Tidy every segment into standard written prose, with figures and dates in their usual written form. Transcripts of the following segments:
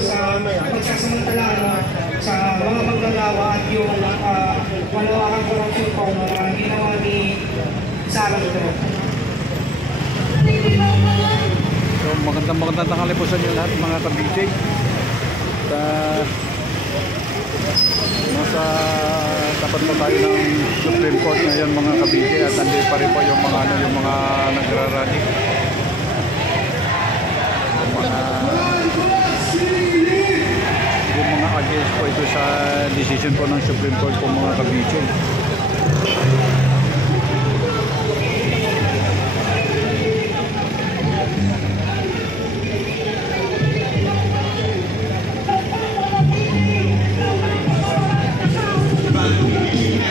sa pagsasamantala sa mga manggagawa at yung malawakang korupsyon po na ginawa ni Sara Duterte. So magandang tanghali po sa inyo lahat mga ka-BJ. Nasa tapat pa tayo ng Supreme Court ngayon mga ka-BJ at nandito pa rin po yung mga nagrarally. Yung mga against po ito sa decision po ng Supreme Court po mga ka-BJ.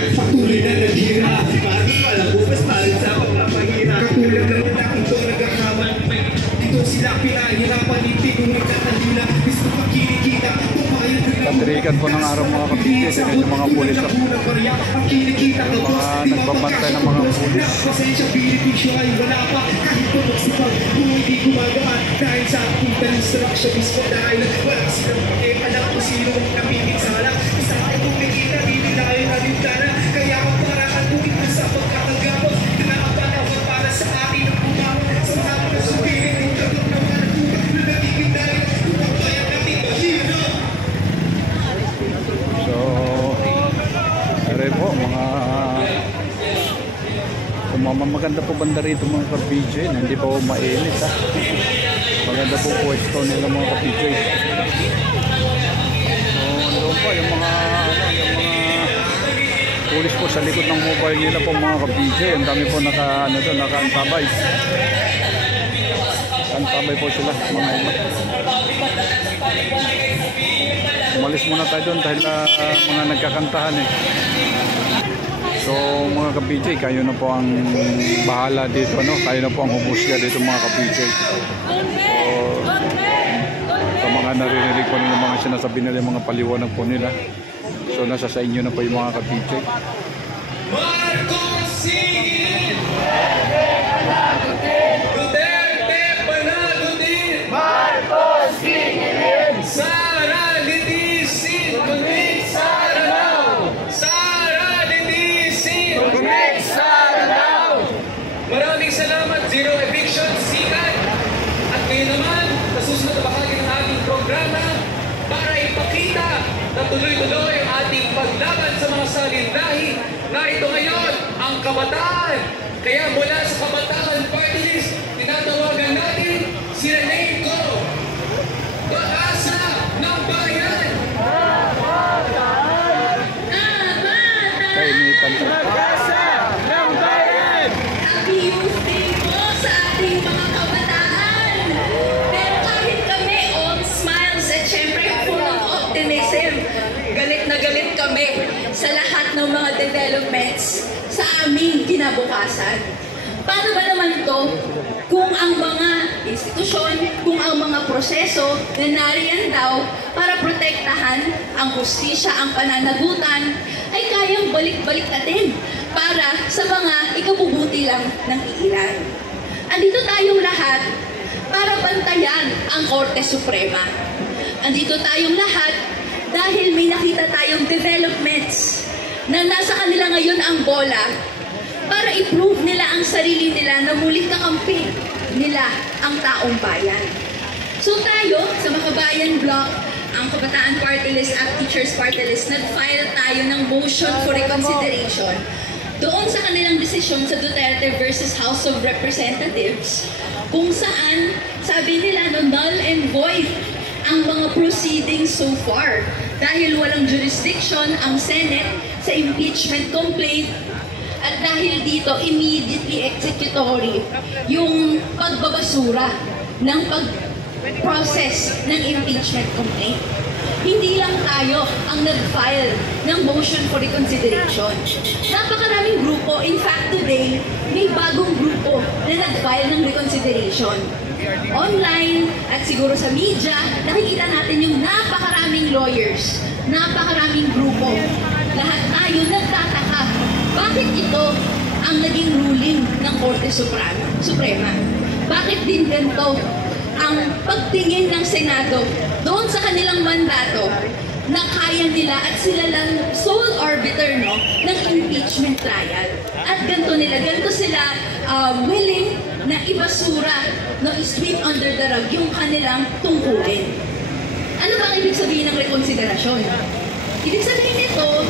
Patuloy na naghira, parang walang bukas parin sa pagpapahira. Katulad lang na ito nagkakaman, dito sila pinahirapan, hindi kung nagkakahila, gusto pa kinikita. Katirikan po ng araw mga ka-BJ, tignan yung mga pulis na mga nagbabantay ng mga pulis. Pasensya, benepisyo ay wala pa, kahit pa magsipag, kung hindi gumagaan, dahil sa punta instruction mismo dahil wala silang pakialam kung sino ang napigil sa halak. Isa ay kumikita, hindi tayo nalintana, kaya ang paraan kung ito sa pagkakagapos, pinakapanahon para sa atin ang bumawag sa mga pagsubirin ng tagot ng mga natutak na nagiging dahil kung ang bayan natin mahirap. So, rin po mga maganda po banda rito mga ka-BJ, hindi pa po mainit ha. Maganda po pwesto nila mga ka-BJ. So, doon po yung mga pulis po sa likod ng mobile nila po mga ka-BJ. Ang dami po nakaantabay. Antabay po sila mga iba. Umalis muna tayo doon dahil mga nagkakantahan eh. So mga ka-BJ, kayo na po ang bahala dito, no? Kayo na po ang humusga dito mga ka-BJ. So sa mga naririnig po nila mga sinasabi nila, mga paliwanag po nila. So nasa sa inyo na po yung mga ka-BJ. Marcos Sigilin! Duterte panagutin! Marcos Sigilin! Sara litisin! Convict Sara now! Sara litisin! Convict Sara now! Maraming salamat, Zero Eviction, Sikat! At ngayon naman, sa susunod na bahagi ng ating programa para ipakita na tuloy-tuloy ang ating paglaban sa mga salindahi. Narito ngayon ang kabataan. Kaya mula sa Kabataan Party List, tinatawagan natin si Rene Go. Pag-asa ng bayan! Kainitan po. Pag-asa ng bayan! Happy Youth Day po sa ating mga kabataan! Pero kahit kami, all smiles at syempre full of optimism, galit na galit kami sa lahat ng mga developments sa aming kinabukasan. Paano ba naman to kung ang mga institusyon, kung ang mga proseso na nariyan daw para protektahan ang hustisya, ang pananagutan, ay kayang balik-balikatin para sa mga ikabubuti lang ng iilan. Andito tayong lahat para bantayan ang Korte Suprema. Andito tayong lahat dahil may nakita tayong developments na nasa kanila ngayon ang bola para i-prove nila ang sarili nila na muling kakampi nila ang taong bayan. So tayo, sa Makabayan Bloc, ang Kabataan Party List at Teachers Party List, nag-file tayo ng motion for reconsideration doon sa kanilang desisyon sa Duterte versus House of Representatives, kung saan sabi nila no, null and void ang mga proceedings so far dahil walang jurisdiction ang Senate sa impeachment complaint at dahil dito immediately executory yung pagbabasura ng pag-process ng impeachment complaint. Hindi lang tayo ang nag-file ng motion for reconsideration. Napakaraming grupo. In fact, today, may bagong grupo na nag-file ng reconsideration. Online at siguro sa media, nakikita natin yung napakaraming lawyers, napakaraming grupo. Lahat tayo nagtataka. Bakit ito ang naging ruling ng Korte Suprema? Bakit din ganito ang pagtingin ng Senado doon sa kanilang mandato na kaya nila at sila lang sole arbiter, no, ng impeachment trial. At ganito sila willing na ibasura, no, i-sweep under the rug yung kanilang tungkulin. Ano bang ibig sabihin ng rekonsiderasyon? Ibig sabihin nito,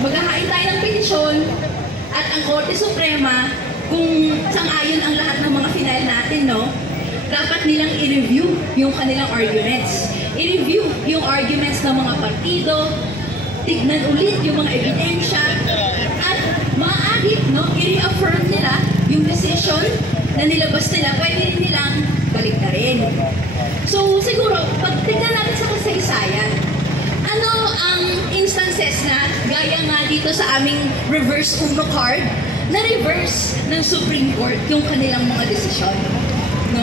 maghahain tayo ng petisyon at ang Korte Suprema, kung sang-ayon ang lahat ng mga final natin, no, dapat nilang i-review yung kanilang arguments. I-review yung arguments ng mga partido, tignan ulit yung mga ebidensya, at maaari, no, i-reaffirm nila yung decision na nilabas nila, pwede rin nilang balik na rin. So, siguro, pag tignan natin sa kasaysayan, ano ang instances na, gaya nga dito sa aming reverse Uno card, na reverse ng Supreme Court yung kanilang mga desisyon. No?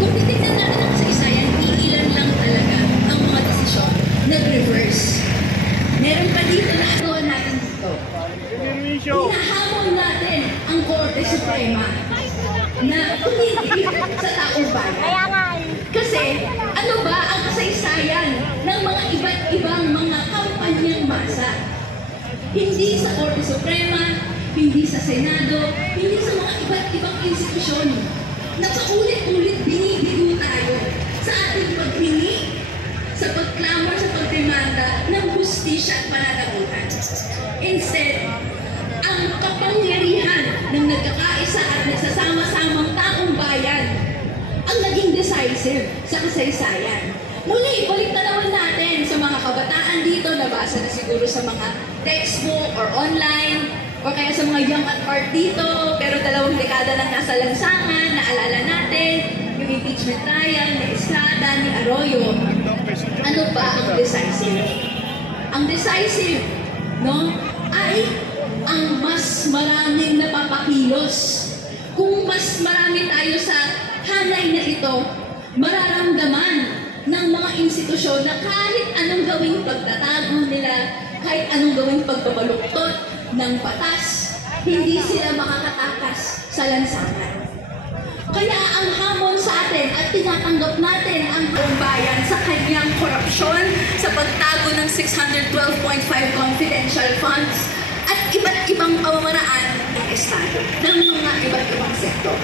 Kung titignan natin ang kasaysayan, iilan lang talaga ang mga desisyon nag-reverse. Meron pa dito na agawa natin dito. Hinahamon natin ang Korte Suprema na tumitigil sa taong bayan. Kasi ano ba ang kasaysayan ng mga iba't ibang mga kampanyang masa? Hindi sa Korte Suprema, hindi sa Senado, hindi sa mga iba't ibang institusyon na paulit-ulit binibigo tayo sa ating paghingi, sa pagklamor, sa pagdemanda ng hustisya at pananagutan. Instead, ang kapangyarihan ng nagkakaisa at nagsasama-samang taong bayan ang naging decisive sa kasaysayan. Muli, balik tanawan natin sa mga kabataan dito, nabasa na siguro sa mga textbook or online, o kaya sa mga young at heart dito, pero 2 dekada nang nasa lansangan, naalala natin yung impeachment trial ni Estrada, ni Arroyo. Ano ba ang decisive? Ang decisive, no, ay ang mas maraming napapakilos. Kung mas marami tayo sa hanay na ito, mararamdaman ng mga institusyon na kahit anong gawing pagtatago nila, kahit anong gawing pagbabaluktot ng batas, hindi sila makakatakas sa lansangan. Kaya ang hamon sa atin at tinatanggap natin ang buong bayan sa kanyang korupsyon, sa pagtago ng 612.5 confidential funds, at iba't ibang pamamaraan ng Estado, ng mga iba't ibang sektor.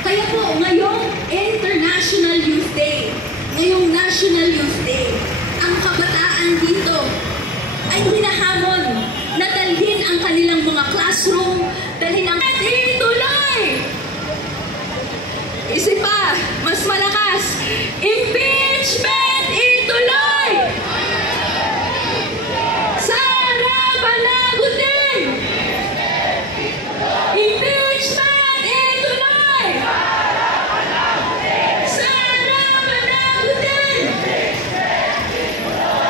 Kaya po, ngayong International Youth Day, ngayong National Youth Day, ang kabataan dito ay hinahamon na dalhin ang kanilang mga classroom, dalhin ang ituloy! Isip pa, mas malakas, impeachment ituloy! Sara panagutin! Impeachment ituloy! Sara panagutin!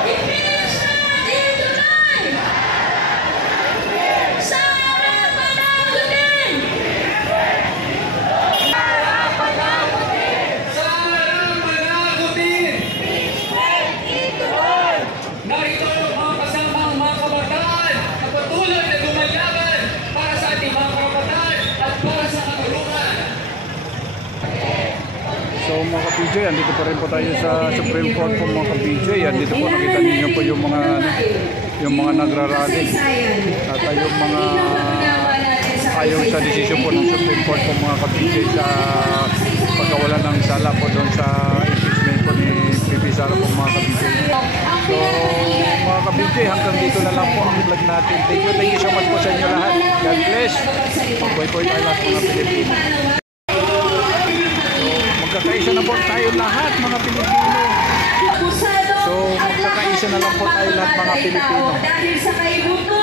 Impeachment ituloy! Sara panagutin! Narito ang mga kasamang mga kabataan na patuloy na lumalaban para sa ating mga karapatan at para sa katulungan. So mga ka-PJ, andito pa rin po tayo sa Supreme Court po mga ka-PJ. Andito po nakita ninyo po yung mga nagrarally at yung mga ayaw sa desisyon po ng Supreme Court po mga ka-PJ sa pagkawala ng sala po doon sa impeachment po ni PP Sara po mga ka-PJ. So mga ka-PJ, hanggang dito na lang po ang vlog natin. Thank you so much po sa inyo lahat. God bless. Pagboy-boy tayo lahat mga Pilipino. Magkakaisa na po tayo lahat mga Pilipino. So magkakaisa na lang po tayo lahat mga Pilipino. Dahil sa kaibuto